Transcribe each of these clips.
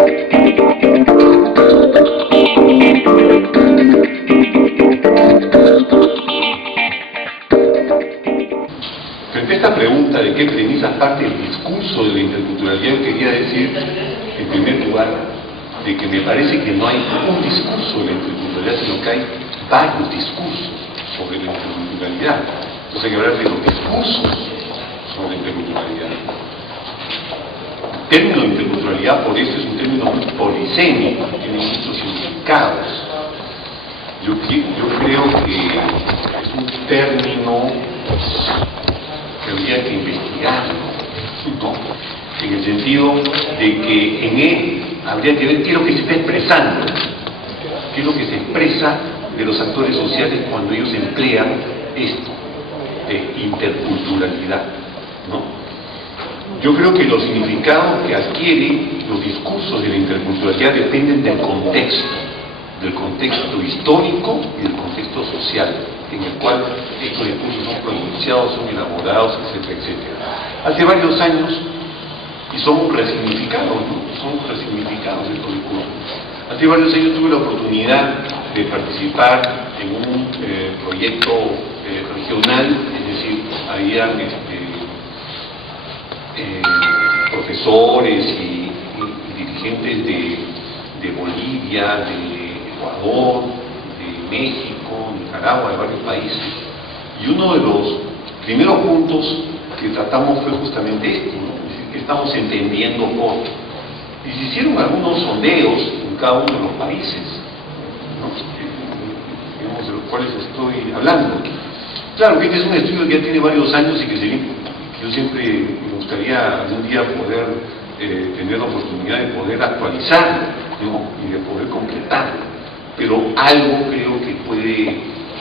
Frente a esta pregunta de qué premisas parte el discurso de la interculturalidad, yo quería decir, en primer lugar, de que me parece que no hay un discurso de la interculturalidad, sino que hay varios discursos sobre la interculturalidad. Entonces hay que hablar de los discursos sobre la interculturalidad. El término de interculturalidad, por eso, es un término muy polisémico, tiene muchos significados. Yo creo que es un término que habría que investigarlo, ¿no? En el sentido de que en él habría que ver qué es lo que se está expresando, qué es lo que se expresa de los actores sociales cuando ellos emplean esto de interculturalidad, ¿no? Yo creo que los significados que adquieren los discursos de la interculturalidad dependen del contexto histórico y del contexto social en el cual estos discursos son pronunciados, son elaborados, etcétera, etcétera. Hace varios años, y son resignificados, ¿no? Son resignificados estos discursos. Hace varios años tuve la oportunidad de participar en un proyecto regional, es decir, habían profesores y dirigentes de Bolivia, de Ecuador, de México, Nicaragua, de varios países. Y uno de los primeros puntos que tratamos fue justamente esto, ¿no? Es decir, que estamos entendiendo por. Y se hicieron algunos sondeos en cada uno de los países, ¿no? Digamos, de los cuales estoy hablando. Claro que este es un estudio que ya tiene varios años y que yo siempre me gustaría algún día poder tener la oportunidad de poder actualizarlo, ¿no? Y de poder completarlo. Pero algo creo que puede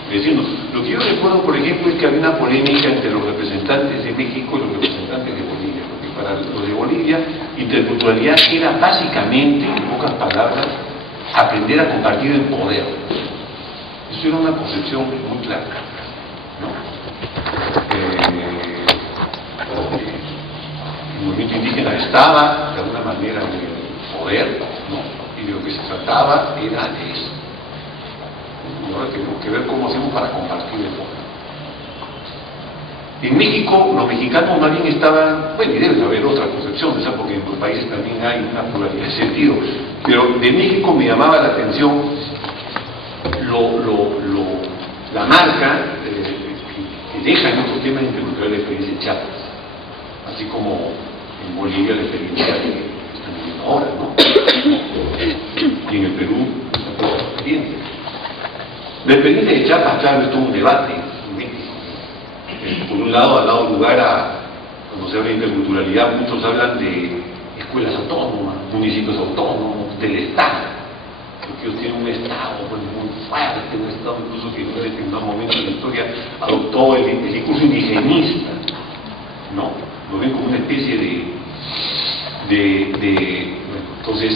decirnos. Lo que yo recuerdo, por ejemplo, es que había una polémica entre los representantes de México y los representantes de Bolivia, porque para los de Bolivia, interculturalidad era básicamente, en pocas palabras, aprender a compartir el poder. Eso era una concepción muy clara, ¿no? El movimiento indígena estaba, de alguna manera, en el poder, ¿no? Y de lo que se trataba era de eso. Ahora tenemos que ver cómo hacemos para compartir el poder. En México, los mexicanos más bien estaban, bueno, y deben haber otras concepciones, ¿sabes? Porque en otros países también hay una pluralidad de sentido, pero de México me llamaba la atención la marca que deja en otros temas interculturales la experiencia de Chiapas, así como en Bolivia la experiencia que están viviendo ahora, ¿no? Y en el Perú la propia experiencia. La experiencia de Chiapas, claro, es todo un debate en México. Por un lado, ha dado lugar a, cuando se habla de interculturalidad, muchos hablan de escuelas autónomas, municipios autónomos, del Estado, porque ellos tienen un Estado pues, muy fuerte, un Estado incluso que en un determinado momento de la historia adoptó el discurso indigenista, ¿no? Lo ven como una especie bueno, entonces,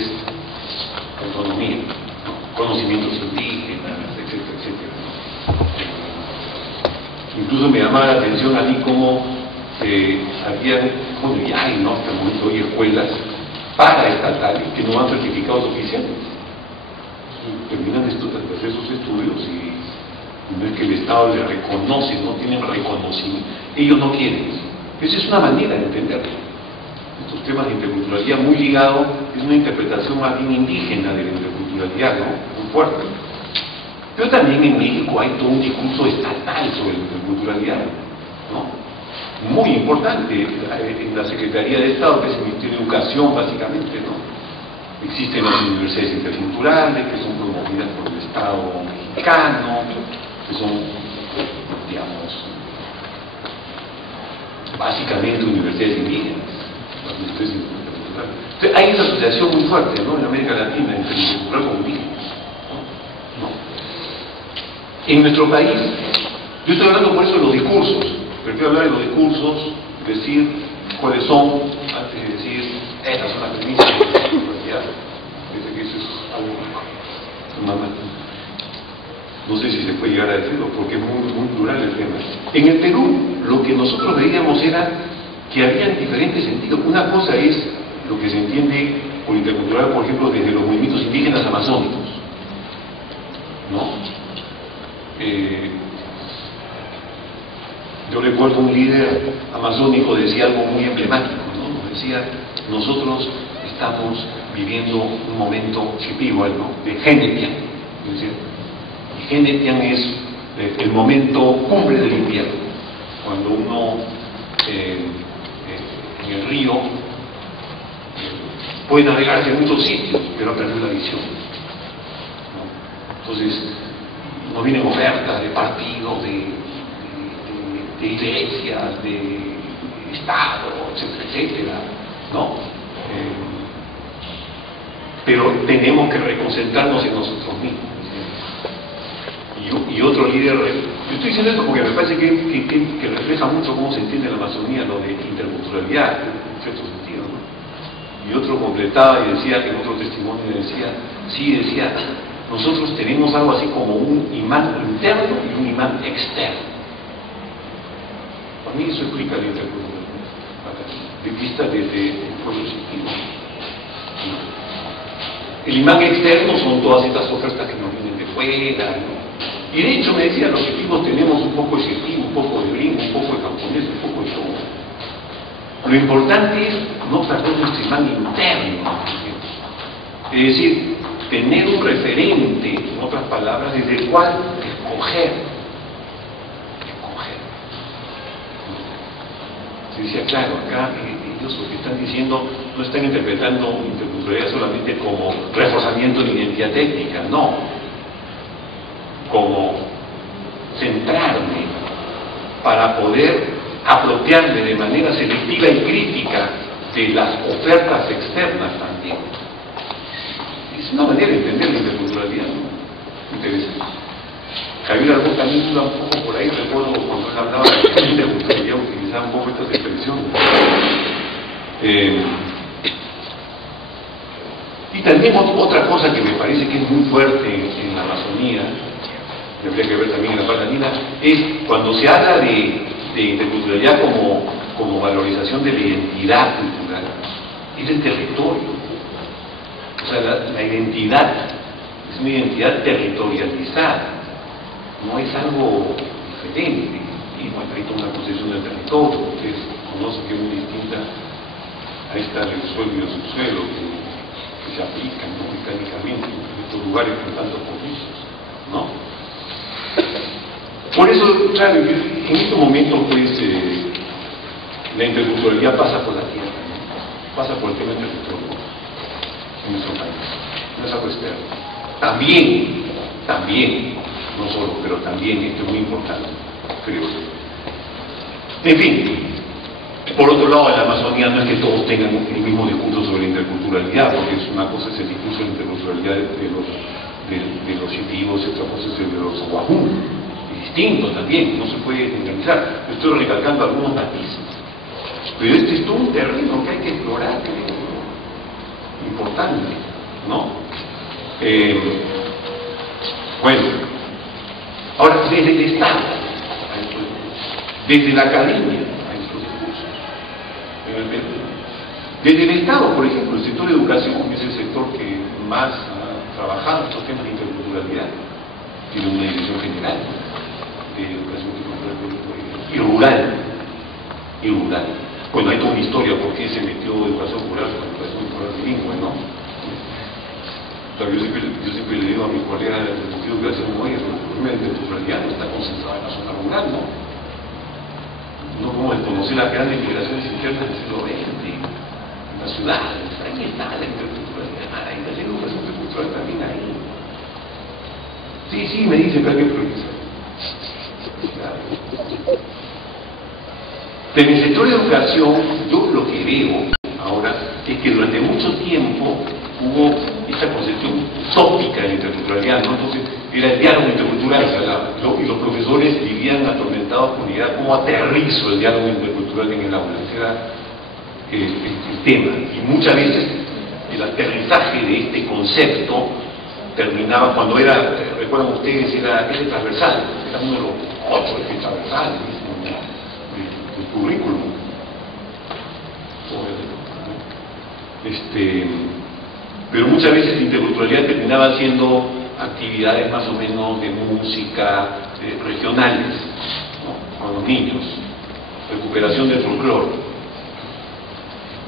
autonomía, ¿no? Conocimientos indígenas, etcétera, etcétera. Incluso me llamaba la atención a mí como había, bueno, ya hay, ¿no? Hasta el momento hay escuelas paraestatales que no han certificados oficiales. Terminan de hacer sus estudios y no es que el Estado les reconoce, no tienen reconocimiento, ellos no quieren eso. Esa es una manera de entenderlo. Estos temas de interculturalidad muy ligado, es una interpretación más bien indígena de la interculturalidad, ¿no? Muy fuerte. Pero también en México hay todo un discurso estatal sobre la interculturalidad, ¿no? Muy importante en la Secretaría de Estado, que es el Ministerio de Educación básicamente, ¿no? Existen las universidades interculturales que son promovidas por el Estado mexicano, que son, digamos, básicamente universidades indígenas, las universidades interculturales. Entonces, hay esa asociación muy fuerte, ¿no? En América Latina entre intercultural con indígena, ¿no? En nuestro país, yo estoy hablando por eso de los discursos, prefiero hablar de los discursos, decir cuáles son, antes de decir estas son las premisas de la interculturalidad. Parece que eso es algo no sé si se puede llegar a decirlo porque es muy plural el tema. En el Perú lo que nosotros veíamos era que había diferentes sentidos. Una cosa es lo que se entiende por intercultural, por ejemplo, desde los movimientos indígenas amazónicos, ¿no? Yo recuerdo un líder amazónico decía algo muy emblemático, ¿no? Nos decía: nosotros estamos viviendo un momento igual, ¿no?, de Genetian, ¿no es cierto? Y Genetian es el momento cumbre del invierno, cuando uno en el río puede navegarse en muchos sitios, pero ha perdido la visión, ¿no? Entonces nos vienen ofertas de partidos, de iglesias, de Estado, etcétera, etcétera, ¿no? Pero tenemos que reconcentrarnos en nosotros mismos. Y otro líder, yo estoy diciendo esto porque me parece que refleja mucho cómo se entiende la Amazonía, lo de interculturalidad, en cierto sentido, ¿no? Y otro completaba y decía, en otro testimonio decía, nosotros tenemos algo así como un imán interno y un imán externo. Para mí eso explica la interculturalidad, de vista desde el pueblo psíquico. El imán externo son todas estas ofertas que nos vienen de fuera, ¿no? Y de hecho me decía, los equipos tenemos un poco de séptimo, un poco de gringo, un poco de japonés, un poco de todo. Lo importante es no perder nuestro imán interno, es decir, tener un referente, en otras palabras, desde el cual escoger. Se decía, claro, acá ellos lo que están diciendo no están interpretando interculturalidad solamente como reforzamiento de la identidad étnica, no, como centrarme para poder apropiarme de manera selectiva y crítica de las ofertas externas también. Es una manera de entender la interculturalidad, ¿no? Interesante. Javier Arbós también iba un poco por ahí, recuerdo cuando él hablaba de interculturalidad, utilizaba un poco estas expresiones. Y también otra cosa que me parece que es muy fuerte en la Amazonía, que habría que ver también en la parte andina, es cuando se habla de interculturalidad como valorización de la identidad cultural, es el territorio. O sea, la identidad es una identidad territorializada, no es algo diferente. Y no hay toda una concepción del territorio, ustedes conocen que es muy distinta a esta del suelo y del subsuelo que se aplican, ¿no?, mecánicamente en estos lugares con tantos compromisos, ¿no? Por eso, claro, en este momento, pues, la interculturalidad pasa por la tierra, ¿no? Pasa por el tema del territorio en nuestro país, no es algo externo. También, no solo, pero también, esto es muy importante, creo. En fin, por otro lado, en la Amazonía no es que todos tengan el mismo discurso sobre la interculturalidad, porque es una cosa es el discurso de la interculturalidad de los chitivos, y otra cosa es el de los guajún, distinto también, no se puede generalizar. Estoy recalcando algunos matices, pero este es todo un terreno que hay que explorar, importante, ¿no? Bueno, ahora, desde el Estado, desde la academia, hay estos discursos. Desde el Estado, por ejemplo, el sector de educación es el sector que más ha trabajado estos temas de interculturalidad. Tiene una dirección general de educación intercultural y rural. Bueno, hay toda una historia por qué se metió educación rural con educación rural bilingüe, ¿no? Pero yo siempre le digo a mis colegas del Instituto de Educación, oye, el problema de interculturalidad no está concentrado en la zona rural, ¿no? No como desconocer las grandes migraciones internas del siglo XX, en las ciudades, ahí está la interculturalidad, ahí está la educación intercultural también ahí. Sí, me dice, pero hay que priorizar. Claro. Pero en el sector de educación, yo lo que veo ahora es que durante mucho tiempo hubo esta concepción utópica de la interculturalidad, ¿no? Entonces era el diálogo intercultural, y los profesores vivían atormentados con la idea cómo aterrizo el diálogo intercultural en el aula. Ese era el tema, y muchas veces el aterrizaje de este concepto terminaba cuando era, recuerdan ustedes, era ese transversal, era uno de los 8 ejes transversales del currículum. pero muchas veces interculturalidad terminaba siendo actividades más o menos de música, regionales, ¿no? Con los niños, recuperación del folclore.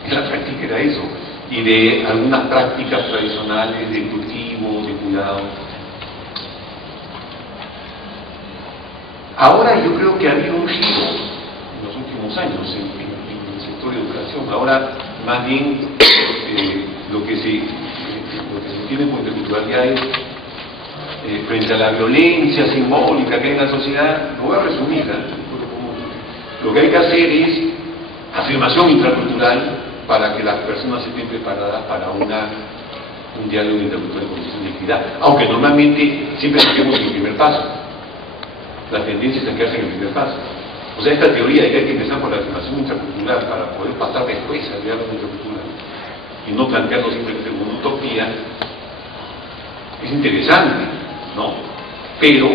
Y la práctica era eso, y de algunas prácticas tradicionales de cultivo, de cuidado. Ahora yo creo que ha habido un giro en los últimos años en el sector de educación. Ahora más bien lo que se entiende como interculturalidad es frente a la violencia simbólica que hay en la sociedad. Lo voy a resumir, lo que hay que hacer es afirmación intracultural para que las personas estén preparadas para un diálogo intercultural en condiciones de equidad, aunque normalmente siempre nos quedamos en el primer paso. La tendencia es a quedarse en el primer paso. O sea, esta teoría de que hay que empezar por la afirmación intracultural para poder pasar después al diálogo intercultural y no plantearlo simplemente como una utopía, es interesante, ¿no? Pero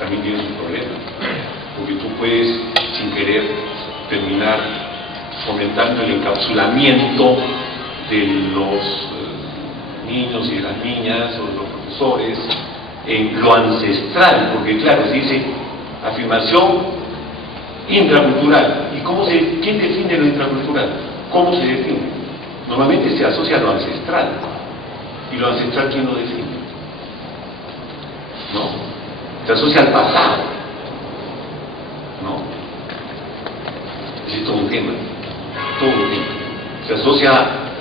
también tiene sus problemas, porque tú puedes, sin querer, terminar fomentando el encapsulamiento de los niños y de las niñas o de los profesores en lo ancestral, porque claro, se dice afirmación intracultural. ¿Y quién define lo intracultural? ¿Cómo se define? Normalmente se asocia a lo ancestral. ¿Y lo ancestral quién lo define? ¿No? Se asocia al pasado, ¿no? Es todo un tema, se asocia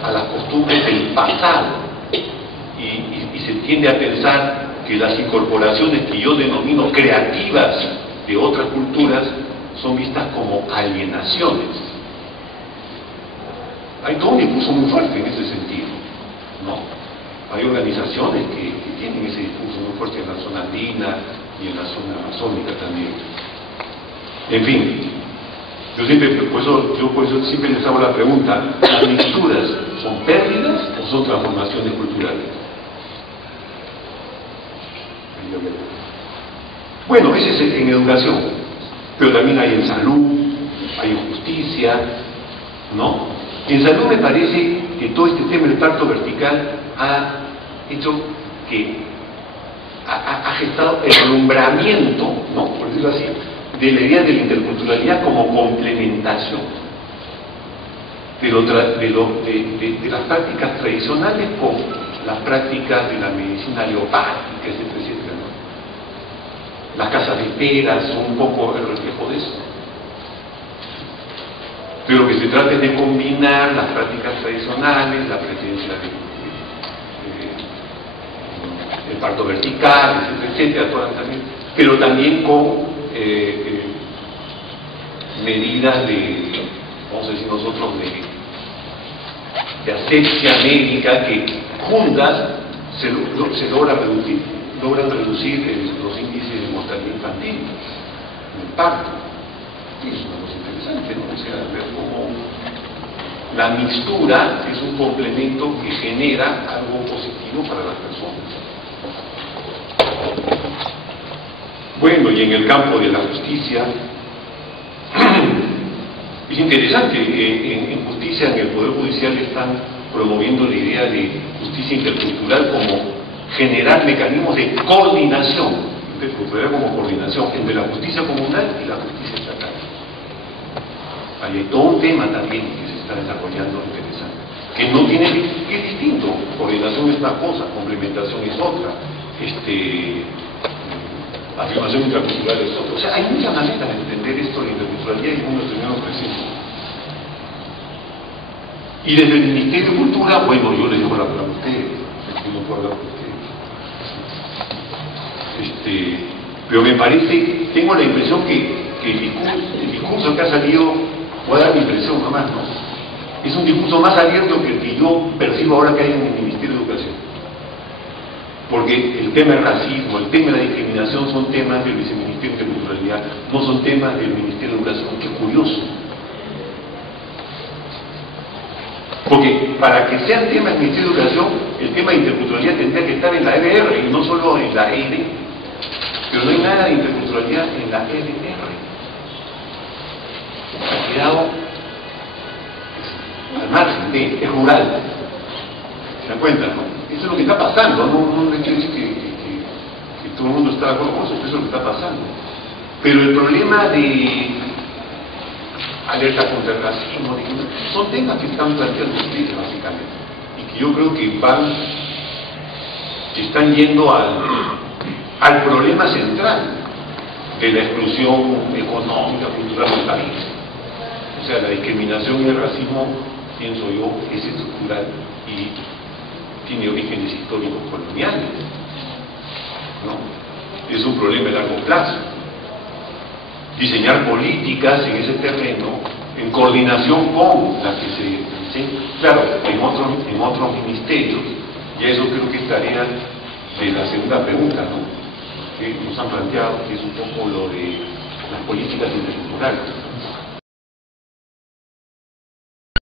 a las costumbres del pasado y se tiende a pensar que las incorporaciones que yo denomino creativas de otras culturas son vistas como alienaciones. Hay todo un discurso muy fuerte en ese sentido, ¿no? Hay organizaciones que tienen ese discurso muy fuerte en la zona andina y en la zona amazónica también. En fin, yo por eso siempre les hago la pregunta: ¿las mixturas son pérdidas o son transformaciones culturales? Bueno, ese es en educación, pero también hay en salud, hay en justicia, ¿no? En salud me parece que todo este tema del pacto vertical ha hecho que ha gestado el alumbramiento, ¿no?, por decirlo así, de la idea de la interculturalidad como complementación de las prácticas tradicionales con las prácticas de la medicina alopática, etcétera, etcétera, ¿no? Las casas de espera son un poco el reflejo de eso. Pero lo que se trata es de combinar las prácticas tradicionales, la presencia del parto vertical, etcétera, etcétera, todas también, pero también con medidas vamos a decir nosotros, de asepsia médica que juntas logran reducir los índices de mortalidad infantil en el parto. Sí, es una cosa interesante, ¿no? O sea, ver cómo la mixtura es un complemento que genera algo positivo para las personas. Bueno, y en el campo de la justicia, es interesante, en justicia, en el Poder Judicial están promoviendo la idea de justicia intercultural como generar mecanismos de coordinación, intercultural como coordinación entre la justicia comunal y la justicia estatal. Hay todo un tema también que se está desarrollando interesante, que es distinto. Coordinación es una cosa, complementación es otra, afirmación intracultural es otra. O sea, hay muchas maneras de entender esto de la interculturalidad y uno terminamos presente. Y desde el Ministerio de Cultura, bueno, yo les dejo la palabra a ustedes, yo no puedo hablar con ustedes. Pero me parece, tengo la impresión que el discurso que ha salido, voy a dar mi impresión nomás, ¿no? Es un discurso más abierto que el que yo percibo ahora que hay en el Ministerio de Educación. Porque el tema del racismo, el tema de la discriminación son temas del Viceministerio de Culturalidad, no son temas del Ministerio de Educación. Qué curioso. Porque para que sean temas del Ministerio de Educación, el tema de interculturalidad tendría que estar en la EBR y no solo en la ED. Pero no hay nada de interculturalidad en la EDR. Ha quedado al margen es rural. ¿Se dan cuenta, no? Eso es lo que está pasando, no quiere decir que todo el mundo está de acuerdo con eso, eso es lo que está pasando. Pero el problema de alerta contra el racismo, son temas que están planteando ustedes básicamente, y que yo creo que están yendo al problema central de la exclusión económica, cultural del país. O sea, la discriminación y el racismo, pienso yo, es estructural y tiene orígenes históricos coloniales, ¿no? Es un problema de largo plazo. Diseñar políticas en ese terreno en coordinación con las que se claro, en otros ministerios, y eso creo que es tarea de la segunda pregunta, ¿no? Que nos han planteado, que es un poco lo de las políticas interculturales.